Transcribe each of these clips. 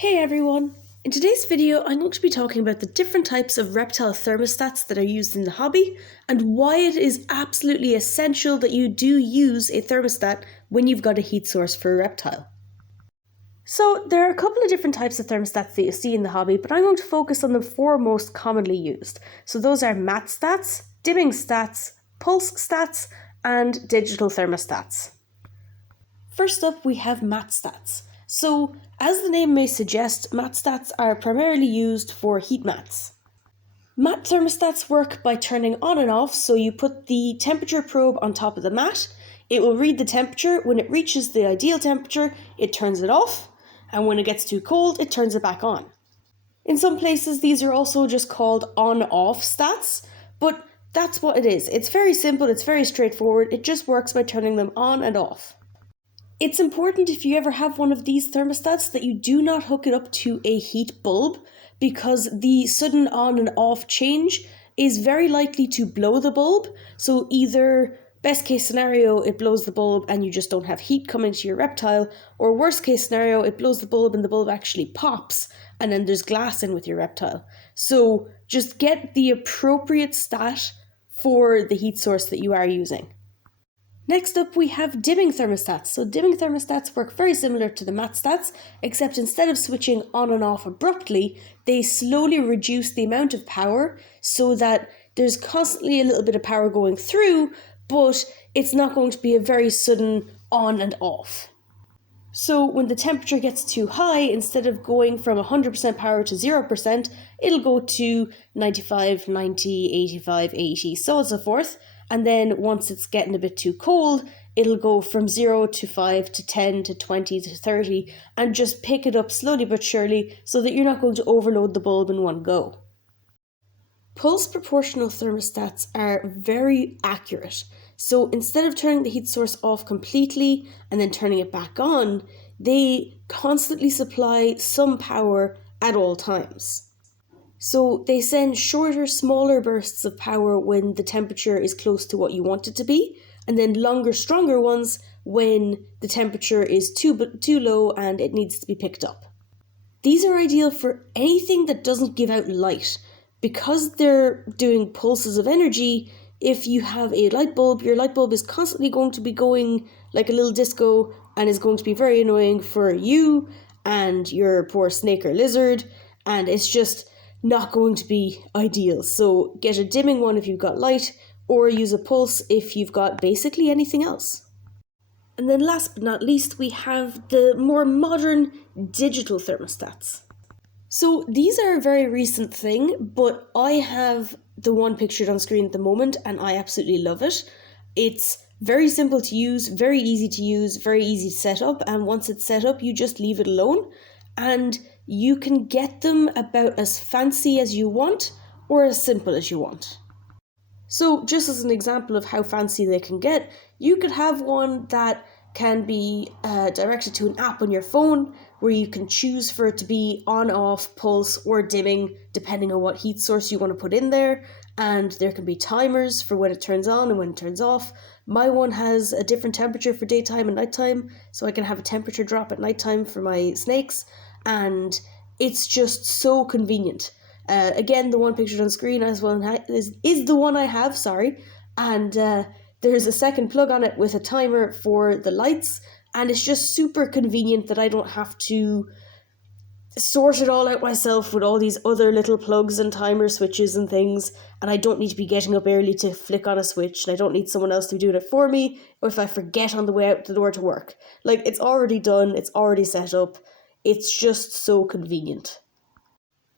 Hey everyone! In today's video, I'm going to be talking about the different types of reptile thermostats that are used in the hobby and why it is absolutely essential that you do use a thermostat when you've got a heat source for a reptile. So there are a couple of different types of thermostats that you see in the hobby, but I'm going to focus on the four most commonly used. So those are mat stats, dimming stats, pulse stats, and digital thermostats. First up, we have mat stats. So, as the name may suggest, mat stats are primarily used for heat mats. Mat thermostats work by turning on and off, so you put the temperature probe on top of the mat, it will read the temperature, when it reaches the ideal temperature, it turns it off, and when it gets too cold, it turns it back on. In some places, these are also just called on-off stats, but that's what it is. It's very simple, it's very straightforward, it just works by turning them on and off. It's important if you ever have one of these thermostats that you do not hook it up to a heat bulb because the sudden on and off change is very likely to blow the bulb. So either best case scenario, it blows the bulb and you just don't have heat coming to your reptile, or worst case scenario, it blows the bulb and the bulb actually pops and then there's glass in with your reptile. So just get the appropriate stat for the heat source that you are using. Next up, we have dimming thermostats. So dimming thermostats work very similar to the mat stats, except instead of switching on and off abruptly, they slowly reduce the amount of power so that there's constantly a little bit of power going through, but it's not going to be a very sudden on and off. So when the temperature gets too high, instead of going from 100% power to 0%, it'll go to 95, 90, 85, 80, so on and so forth. And then once it's getting a bit too cold, it'll go from 0 to 5 to 10 to 20 to 30 and just pick it up slowly but surely so that you're not going to overload the bulb in one go. Pulse proportional thermostats are very accurate. So instead of turning the heat source off completely and then turning it back on, they constantly supply some power at all times. So they send shorter, smaller bursts of power when the temperature is close to what you want it to be, and then longer, stronger ones when the temperature is too low and it needs to be picked up. These are ideal for anything that doesn't give out light. Because they're doing pulses of energy, if you have a light bulb, your light bulb is constantly going to be going like a little disco and is going to be very annoying for you and your poor snake or lizard, and it's just not going to be ideal. So get a dimming one if you've got light, or use a pulse if you've got basically anything else. And then last but not least, we have the more modern digital thermostats. So these are a very recent thing, but I have the one pictured on screen at the moment and I absolutely love it. It's very simple to use, very easy to use, very easy to set up, and once it's set up, you just leave it alone, and you can get them about as fancy as you want or as simple as you want. So just as an example of how fancy they can get, you could have one that can be directed to an app on your phone where you can choose for it to be on, off, pulse, or dimming, depending on what heat source you want to put in there. And there can be timers for when it turns on and when it turns off. My one has a different temperature for daytime and nighttime, so I can have a temperature drop at nighttime for my snakes, and it's just so convenient. Again, the one pictured on screen is the one I have, and there's a second plug on it with a timer for the lights, and it's just super convenient that I don't have to sort it all out myself with all these other little plugs and timer switches and things, and I don't need to be getting up early to flick on a switch, and I don't need someone else to be doing it for me if I forget on the way out the door to work. Like, it's already done, it's already set up, it's just so convenient.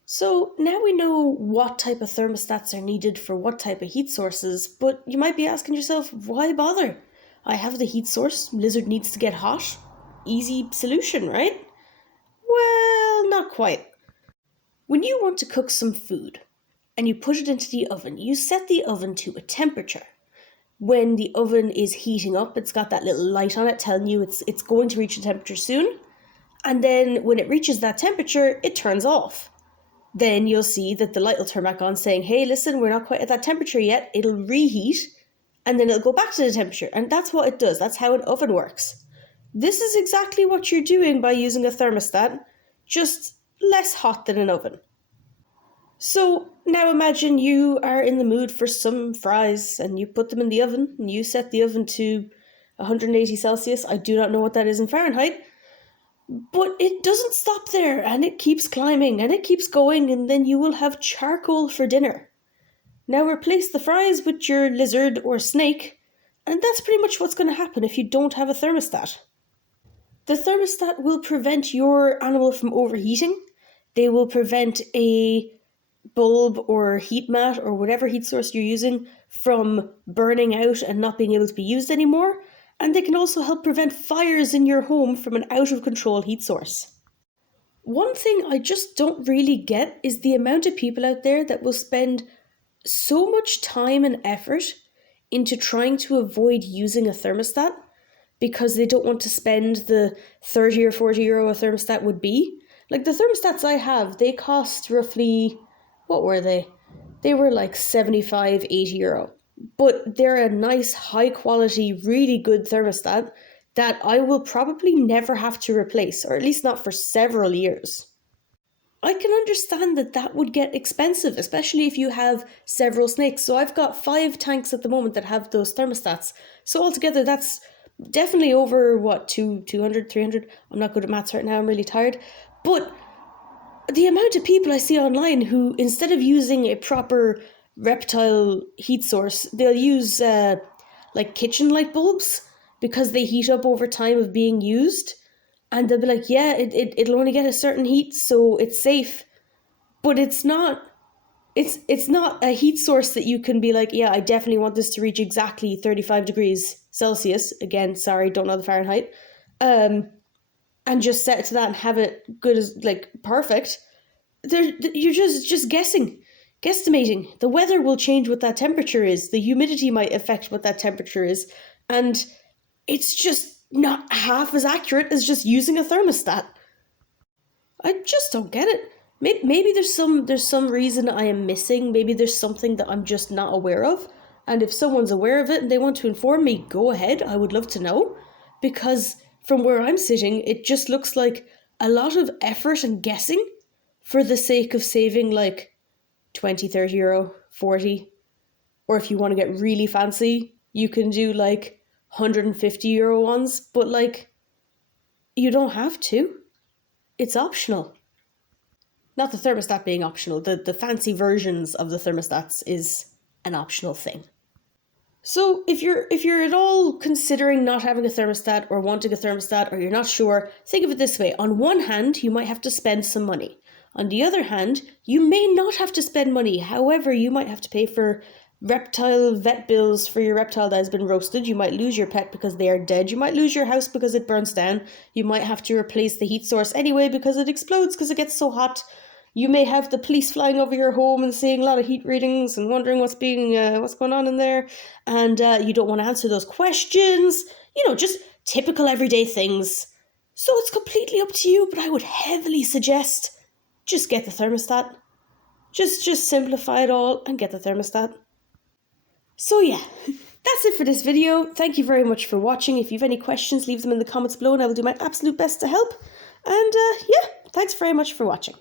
So now we know what type of thermostats are needed for what type of heat sources, but you might be asking yourself, why bother? I have the heat source, lizard needs to get hot. Easy solution, right? Well, not quite. When you want to cook some food and you put it into the oven, you set the oven to a temperature. When the oven is heating up, it's got that little light on it telling you it's going to reach a temperature soon. And then when it reaches that temperature, it turns off. Then you'll see that the light will turn back on saying, hey, listen, we're not quite at that temperature yet. It'll reheat and then it'll go back to the temperature. And that's what it does. That's how an oven works. This is exactly what you're doing by using a thermostat, just less hot than an oven. So now imagine you are in the mood for some fries and you put them in the oven and you set the oven to 180 Celsius. I do not know what that is in Fahrenheit, but it doesn't stop there and it keeps climbing and it keeps going, and then you will have charcoal for dinner. Now replace the fries with your lizard or snake, and that's pretty much what's going to happen if you don't have a thermostat. The thermostat will prevent your animal from overheating. They will prevent a bulb or heat mat or whatever heat source you're using from burning out and not being able to be used anymore. And they can also help prevent fires in your home from an out of control heat source. One thing I just don't really get is the amount of people out there that will spend so much time and effort into trying to avoid using a thermostat because they don't want to spend the 30 or 40 euro a thermostat would be. Like the thermostats I have, they cost roughly, what were they? They were like 75, 80 euro. But they're a nice, high quality, really good thermostat that I will probably never have to replace, or at least not for several years. I can understand that that would get expensive, especially if you have several snakes. So I've got 5 tanks at the moment that have those thermostats. So altogether, that's definitely over, 200, 300? I'm not good at maths right now, I'm really tired. But the amount of people I see online who, instead of using a proper reptile heat source, they'll use like kitchen light bulbs because they heat up over time of being used. And they'll be like, yeah, it'll only get a certain heat, so it's safe. But it's not a heat source that you can be like, yeah, I definitely want this to reach exactly 35 degrees Celsius. Again, sorry, don't know the Fahrenheit. And just set it to that and have it good as, like, perfect. You're just guesstimating. The weather will change what that temperature is. The humidity might affect what that temperature is. And it's just not half as accurate as just using a thermostat. I just don't get it. Maybe there's some reason I am missing. Maybe there's something that I'm just not aware of. And if someone's aware of it and they want to inform me, go ahead. I would love to know. Because from where I'm sitting, it just looks like a lot of effort and guessing for the sake of saving like 20, 30 euro, 40. Or if you want to get really fancy, you can do like 150 euro ones, but like, you don't have to. It's optional. Not the thermostat being optional, the fancy versions of the thermostats is an optional thing. So if you're at all considering not having a thermostat or wanting a thermostat, or you're not sure, think of it this way. On one hand, you might have to spend some money. On the other hand, you may not have to spend money. However, you might have to pay for reptile vet bills for your reptile that has been roasted. You might lose your pet because they are dead. You might lose your house because it burns down. You might have to replace the heat source anyway because it explodes because it gets so hot. You may have the police flying over your home and seeing a lot of heat readings and wondering what's going on in there, and you don't want to answer those questions. Just typical everyday things. So it's completely up to you, but I would heavily suggest just get the thermostat. Just simplify it all and get the thermostat. So yeah, that's it for this video. Thank you very much for watching. If you have any questions, leave them in the comments below and I will do my absolute best to help. And yeah, thanks very much for watching.